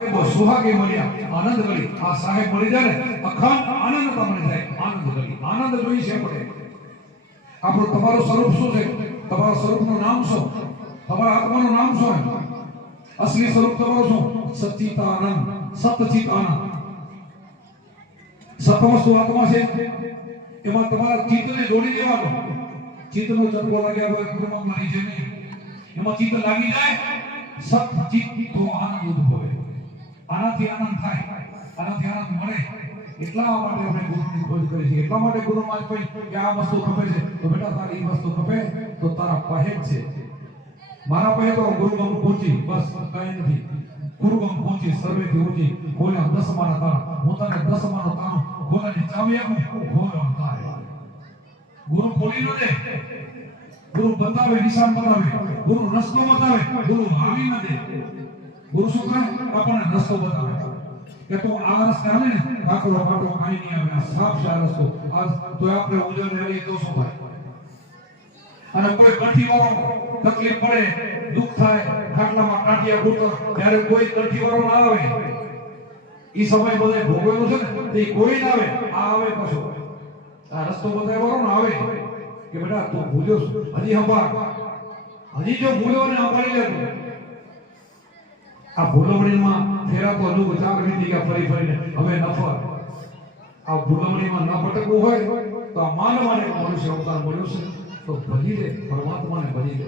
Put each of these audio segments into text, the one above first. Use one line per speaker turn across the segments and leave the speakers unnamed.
તો સુહાગી મળ્યા આનંદ ગળી આ સાહેબ મળી જાય ને અખંડ આનંદતા મળી જાય આનંદ ગળી આનંદ જોઈ છે આપણે આપણું તમારું સ્વરૂપ શું છે તમારા સ્વરૂપનું નામ શું તમારા આત્માનું નામ શું અસલી સ્વરૂપ તમારું શું સચ્ચિતાનંદ સતચિત આનંદ સતવસ્તુ આત્મા છે એમાં તમારા ચિત્તને જોડી દેવાનું ચિત્તનો ચંદ્રો લાગ્યા હોય ક્રમમાં લાગી છે નહીં એમાં ચિત્ત લાગી જાય સત ચિત્ત તો આનંદ ઉદ્ભવે આનાથી આનંદ થાય આનાથી આનંદ મળે, એટલા માટે આપણે ગુરુની ખોજ કરી છે એટલા માટે ગુરુ માં કોઈ કે આ વસ્તુ ખપે છે. તો બેટા તારી વસ્તુ ખપે, તો તારા પહે છે. મારા પહે તો ગુરુગમ પહોંચી, બસ કઈ નથી. ગુરુગમ પહોંચી, સર્વેથી ઊંચી ખોલ્યા દસ મારા તારા હું તને દસ મારો તારો ખોલાની ચાવી આપું ખોલ્યો તારે ગુરુ ખોલી ન દે. ગુરુ બતાવે, નિશાન બતાવે ગુરુ રસ્તો બતાવે. ગુરુ આવી ન દે. ગુરુ શું આપણને રસ્તો બતાવે કે તો આ રસ્તે ને પાકડો પાકડો કાઈ નહીં આવે સાફ છે રસ્તો. તો આપણે ઉજળ રેલી તો શું ભાઈ અને કોઈ કંઠી વાળો તકલીફ પડે, દુઃખ થાય, ખાટલામાં ટાંટિયા ફૂટો ત્યારે કોઈ કંઠી વાળો ના આવે. ઈ સમય બધે ભોગવેલો છે ને, તે કોઈ ના આવે, આ આવે પાછો. આ રસ્તો બધાય વાળો ને આવે. કે બેટા તું ભૂલ્યો. હજી હંભાળ હજી જો ભૂલ્યો ને હંભાળી લે તું. આ ભૂલવણીમાં ફેરાતો હજુ ચાર થઈ ગયા, ફરી ફરીને. હવે નફર. આ ભૂલવણીમાં ન ભટકવું હોય તો આ માનવાને મનુષ્ય અવતાર મળ્યો છે. તો ભજી લે પરમાત્માને ભજી લે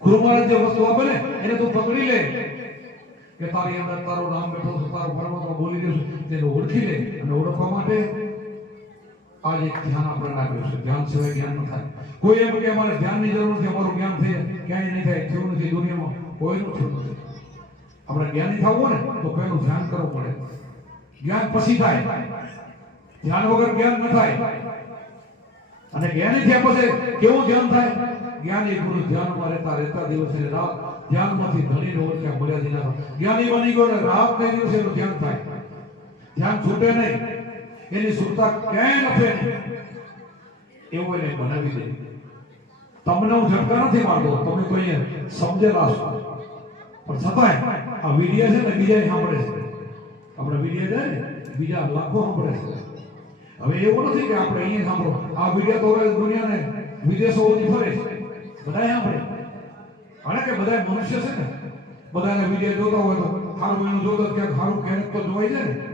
ગુરુ જે વસ્તુ આપે ને, એને તું પકડી લે. કે તારી અંદર તારું નામ બેઠો છે, તારું પરમાત્મા બોલી રહ્યું છે, તેને ઓળખી લે અને ઓળખવા માટે આ એક ધ્યાન આપણે રાખ્યું છે. ધ્યાન સિવાય જ્ઞાન ન થાય. કોઈ એમ કે અમારે ધ્યાનની જરૂર નથી, અમારું જ્ઞાન થઈ ક્યાંય નહીં થાય, થયું નથી દુનિયામાં. કોઈનું થયું નથી. આપણે જ્ઞાની થવું હોય ને, તો પહેલું ધ્યાન કરવું પડે. જ્ઞાન પછી થાય. ધ્યાન વગર જ્ઞાન ન થાય. અને જ્ઞાની થયા પછી કેવું ધ્યાન થાય? જ્ઞાની ગુરુ ધ્યાનમાં રહેતા રહેતા દિવસે રાત ધ્યાનમાંથી ધણીને ઓળખ્યા મળ્યા દીધા જ્ઞાની બની ગયો ને રાત ને દિવસે એનું ધ્યાન થાય. ધ્યાન છૂટે નહીં. એની સુરતા ક્યાંય નફે એવું એને બનાવી દે. તમને હું ઝટકા નથી મારતો. તમે કોઈ સમજેલા છો. પણ છતાંય આ વીડિયો છે ને બીજા સાંભળે છે. આપણે વીડિયો છે ને બીજા લાખો સાંભળે છે. હવે એવું નથી કે આપણે અહીંયા સાંભળો. આ વીડિયો તો હવે દુનિયાને વિદેશો સુધી ફરે છે. બધા સાંભળે. કારણ કે બધા મનુષ્ય છે ને, બધાને વીડિયો જોતા હોય તો સારું એનું જોતો ક્યાંક સારું ક્યારેક તો જોવાઈ જાય ને.